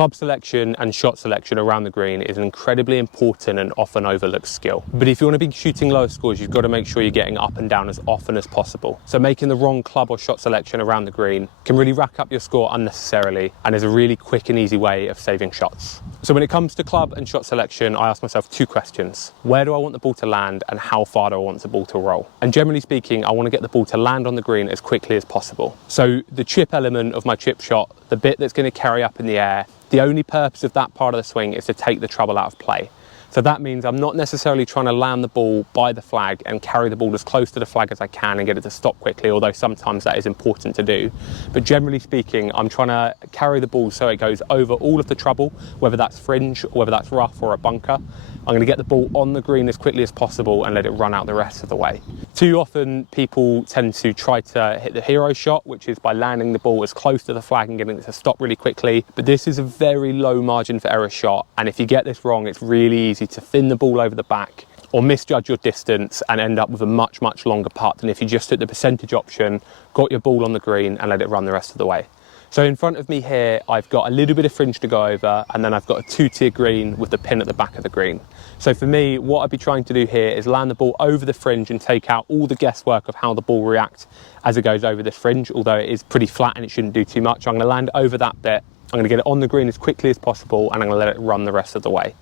Club selection and shot selection around the green is an incredibly important and often overlooked skill. But if you want to be shooting lower scores, you've got to make sure you're getting up and down as often as possible. So making the wrong club or shot selection around the green can really rack up your score unnecessarily and is a really quick and easy way of saving shots. So when it comes to club and shot selection, I ask myself two questions. Where do I want the ball to land and how far do I want the ball to roll? And generally speaking, I want to get the ball to land on the green as quickly as possible. So the chip element of my chip shot, the bit that's going to carry up in the air, the only purpose of that part of the swing is to take the trouble out of play. So that means I'm not necessarily trying to land the ball by the flag and carry the ball as close to the flag as I can and get it to stop quickly, although sometimes that is important to do. But generally speaking, I'm trying to carry the ball so it goes over all of the trouble, whether that's fringe, or whether that's rough or a bunker. I'm going to get the ball on the green as quickly as possible and let it run out the rest of the way. Too often people tend to try to hit the hero shot, which is by landing the ball as close to the flag and getting it to stop really quickly. But this is a very low margin for error shot, and if you get this wrong, it's really easy to thin the ball over the back or misjudge your distance and end up with a much longer putt than if you just took the percentage option, got your ball on the green and let it run the rest of the way. So in front of me here, I've got a little bit of fringe to go over, and then I've got a two-tier green with the pin at the back of the green. So for me, what I'd be trying to do here is land the ball over the fringe and take out all the guesswork of how the ball reacts as it goes over this fringe, although it is pretty flat and it shouldn't do too much. I'm going to land over that bit, I'm going to get it on the green as quickly as possible, and I'm going to let it run the rest of the way.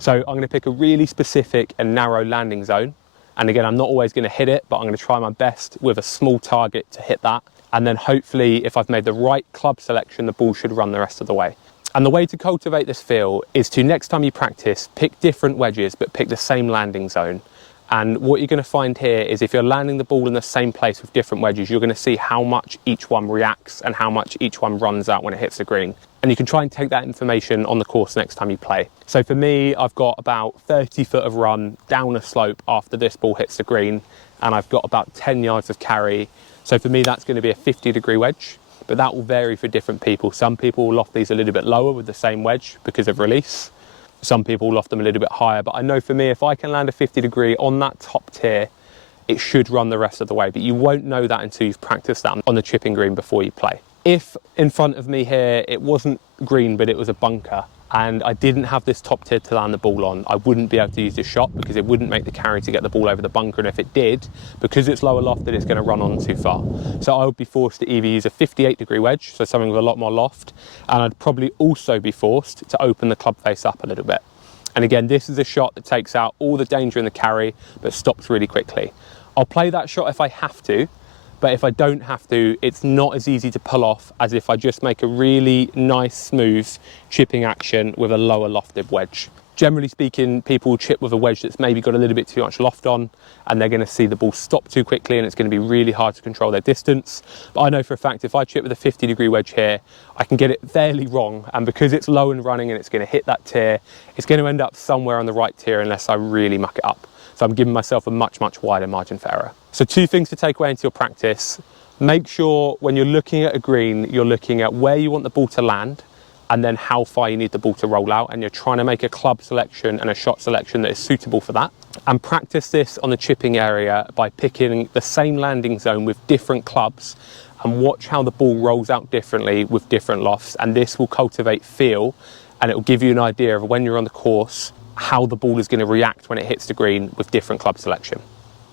So I'm going to pick a really specific and narrow landing zone. And again, I'm not always going to hit it, but I'm going to try my best with a small target to hit that. And then hopefully, if I've made the right club selection, the ball should run the rest of the way. And the way to cultivate this feel is to, next time you practice, pick different wedges, but pick the same landing zone. And what you're going to find here is if you're landing the ball in the same place with different wedges, you're going to see how much each one reacts and how much each one runs out when it hits the green. And you can try and take that information on the course next time you play. So for me, I've got about 30 foot of run down a slope after this ball hits the green, and I've got about 10 yards of carry. So for me, that's going to be a 50-degree wedge, but that will vary for different people. Some people will loft these a little bit lower with the same wedge because of release. Some people will loft them a little bit higher, but I know for me, if I can land a 50-degree on that top tier, it should run the rest of the way, but you won't know that until you've practiced that on the chipping green before you play. If in front of me here, it wasn't green, but it was a bunker, and I didn't have this top tier to land the ball on, I wouldn't be able to use this shot because it wouldn't make the carry to get the ball over the bunker, and if it did, because it's lower lofted, it's going to run on too far. So I would be forced to either use a 58-degree wedge, so something with a lot more loft, and I'd probably also be forced to open the club face up a little bit. And again, this is a shot that takes out all the danger in the carry, but stops really quickly. I'll play that shot if I have to, but if I don't have to, it's not as easy to pull off as if I just make a really nice, smooth chipping action with a lower lofted wedge. Generally speaking, people will chip with a wedge that's maybe got a little bit too much loft on, and they're going to see the ball stop too quickly, and it's going to be really hard to control their distance. But I know for a fact, if I chip with a 50-degree wedge here, I can get it fairly wrong, and because it's low and running and it's going to hit that tier, it's going to end up somewhere on the right tier unless I really muck it up. So I'm giving myself a much wider margin for error. So two things to take away into your practice. Make sure when you're looking at a green, you're looking at where you want the ball to land and then how far you need the ball to roll out, and you're trying to make a club selection and a shot selection that is suitable for that. And practice this on the chipping area by picking the same landing zone with different clubs and watch how the ball rolls out differently with different lofts, and this will cultivate feel, and it will give you an idea of when you're on the course how the ball is going to react when it hits the green with different club selection.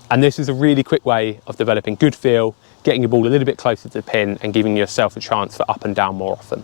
And this is a really quick way of developing good feel, getting your ball a little bit closer to the pin and giving yourself a chance for up and down more often.